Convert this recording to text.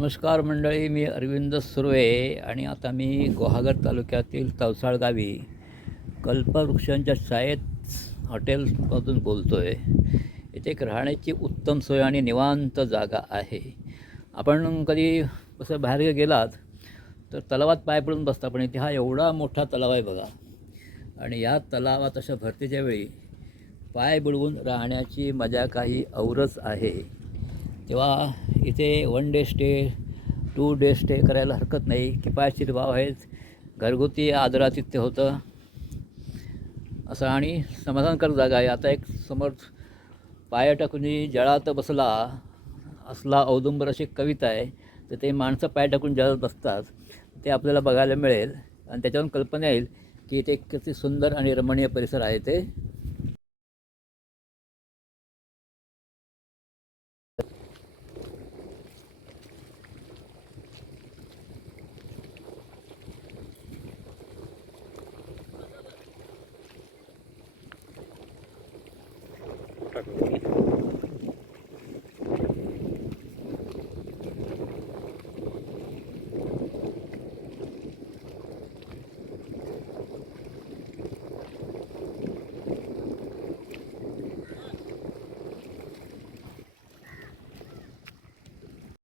नमस्कार मंडळी, मी अरविंद सुर्वे आणि आता मी गुहागर तालुक्यातील तवसाळ गावी कल्पवृक्षांच्या छायेत हॉटेलमधून बोलतो आहे. इथे एक राहण्याची उत्तम सोय आणि निवांत जागा आहे. आपण कधी असं बाहेर गेलात तर तलावात पाय पडून बसता, पण इथे हा एवढा मोठा तलाव आहे बघा. आणि या तलावात अशा भरतीच्या वेळी पाय बुडवून राहण्याची मजा काही औरच आहे. तेव्हा इथे 1 डे स्टे 2 डे स्टे करायला हरकत नाही. किफायतशीर भाव आहेत. घरगुती आदरातिथ्य होतं असं आणि समाधानकारक जागा आहे. आता एक समोर पाया टाकून जळात बसला असला औदुंबर अशी कविता आहे. तर ते माणसं पाय टाकून जळात बसतात ते आपल्याला बघायला मिळेल आणि त्याच्यावरून कल्पना येईल की इथे किती सुंदर आणि रमणीय परिसर आहे ते.